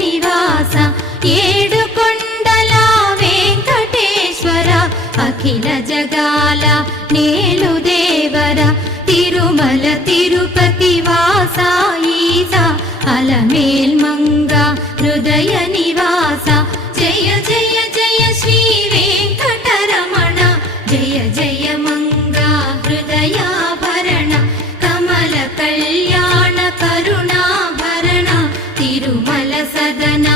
నివాస ఏడుకొండల వెంకటేశ్వర అఖిల జగాల నేలు దేవర తిరుమల తిరుపతి వాస ఈస అలమేల్మంగ హృదయ నివాస జయ జయ జయ శ్రీ వెంకటరమణ జయ జయ మంగ హృదయాభరణ కమల కళ్యాణ కరుణాభరణ తిరుమల సదన